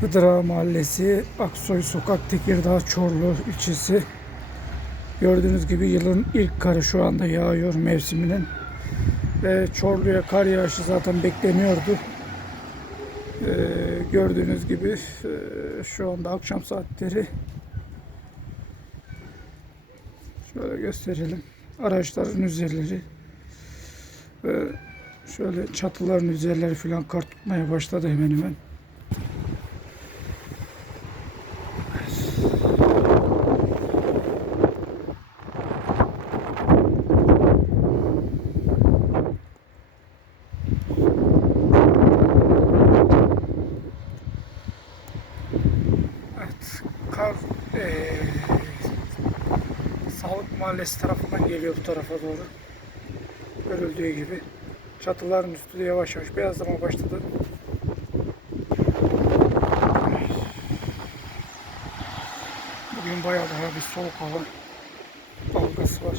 Hıdıra Mahallesi, Aksoy Sokak, Tekirdağ, Çorlu ilçesi. Gördüğünüz gibi yılın ilk karı şu anda yağıyor mevsiminin. Ve Çorlu'ya kar yağışı zaten bekleniyordu. Ee, gördüğünüz gibi e, şu anda akşam saatleri. Şöyle gösterelim. Araçların üzerleri ve şöyle çatıların üzerleri falan kar tutmaya başladı hemen hemen. Evet, Sağlık Mahallesi tarafından geliyor bu tarafa doğru. Görüldüğü gibi. Çatıların üstü de yavaş yavaş beyazlama başladı. Bugün bayağı daha bir soğuk hava dalgası var.